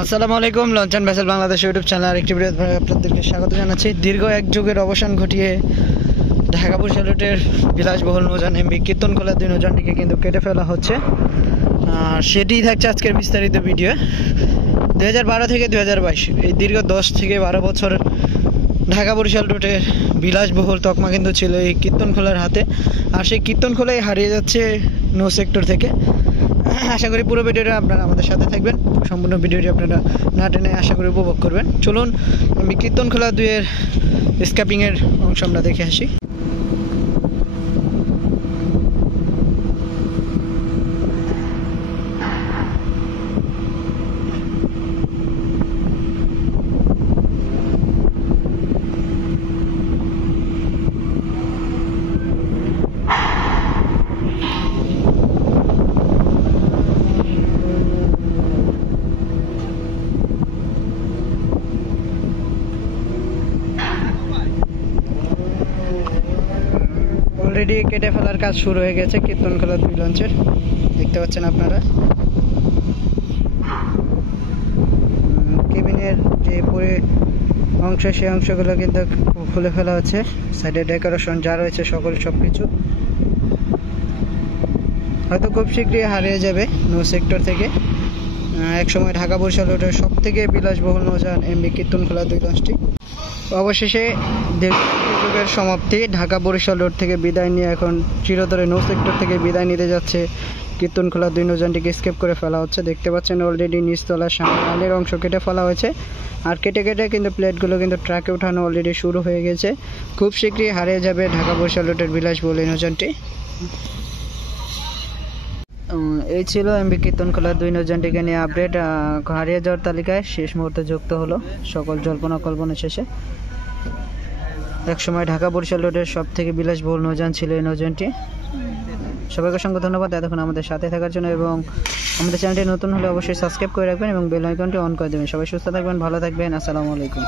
আসসালামু আলাইকুম। লঞ্চন vessel Bangladesh YouTube channel আরেকটি ভিডিও আপনাদেরকে স্বাগত জানাচ্ছি। দীর্ঘ এক যুগের অবসান ঘটিয়ে ঢাকা বরিশাল রুটের বিলাসবহুল নৌযান এমভি কীর্তনখোলা 2 নৌযানটিকে কিন্তু কেটে ফেলা হচ্ছে। সেটিই থাকছে আজকের বিস্তারিত ভিডিও। 2012 থেকে 2022 এই দীর্ঘ 10 থেকে 12 বছর ঢাকা বরিশাল রুটের বিলাসবহুল তকমা কিন্তু ছিল এই কীর্তনখোলার হাতে। আর সেই কীর্তনখোলাই হারিয়ে যাচ্ছে নৌ সেক্টর থেকে। আশা করি পুরো ভিডিওটা আপনারা আমাদের সাথে থাকবেন, সম্পূর্ণ ভিডিওটি আপনারা না টেনে আশা করি উপভোগ করবেন। চলুন আমি কীর্তনখোলা 2 এর স্ক্যাপিংয়ের অংশ আমরা দেখে আসি। অলরেডি কেটে ফেলার কাজ শুরু হয়ে গেছে কীর্তনখোলা 2 লঞ্চের, দেখতে পাচ্ছেন আপনারা। কেবিনের যে পরে অংশ সেই অংশগুলো কিন্তু খুলে ফেলা হচ্ছে। সাইডে ডেকোরেশন যা রয়েছে সব কিছু হয়তো খুব শীঘ্রই হারিয়ে যাবে নৌ সেক্টর থেকে। একসময় ঢাকা বরিশাল রুটের সব থেকে বিলাসবহুল নৌযান এমভি কীর্তনখোলা 2 লঞ্চটি অবশেষে যুগের সমাপ্তি। ঢাকা বরিশাল রোড থেকে বিদায় নিয়ে এখন চিরতরে নৌ সেক্টর থেকে বিদায় নিতে যাচ্ছে কীর্তনখোলা 2 নৌযানটিকে স্কেপ করে ফেলা হচ্ছে। দেখতে পাচ্ছেন অলরেডি নিচতলার সামনের অংশ কেটে ফেলা হয়েছে। আর কেটে কিন্তু প্লেটগুলো কিন্তু ট্রাকে ওঠানো অলরেডি শুরু হয়ে গেছে। খুব শীঘ্রই হারিয়ে যাবে ঢাকা বরিশাল রোডের বিলাসবহুল এই নৌযানটি। এই ছিল এমভি কীর্তনখোলা 2 নৌযানটিকে নিয়ে আপডেট। হারিয়ে যাওয়ার তালিকায় শেষ মুহূর্তে যুক্ত হলো সকল জল্পনা কল্পনা শেষে। একসময় ঢাকা বরিশাল রোডের সব থেকে বিলাসবহুল নৌযান ছিল এই নৌযানটি। সবাইকে অসংখ্য ধন্যবাদ এতক্ষণ আমাদের সাথে থাকার জন্য, এবং আমাদের চ্যানেলটি নতুন হলে অবশ্যই সাবস্ক্রাইব করে রাখবেন এবং বেল আইকনটি অন করে দেবেন। সবাই সুস্থ থাকবেন, ভালো থাকবেন। আসসালামু আলাইকুম।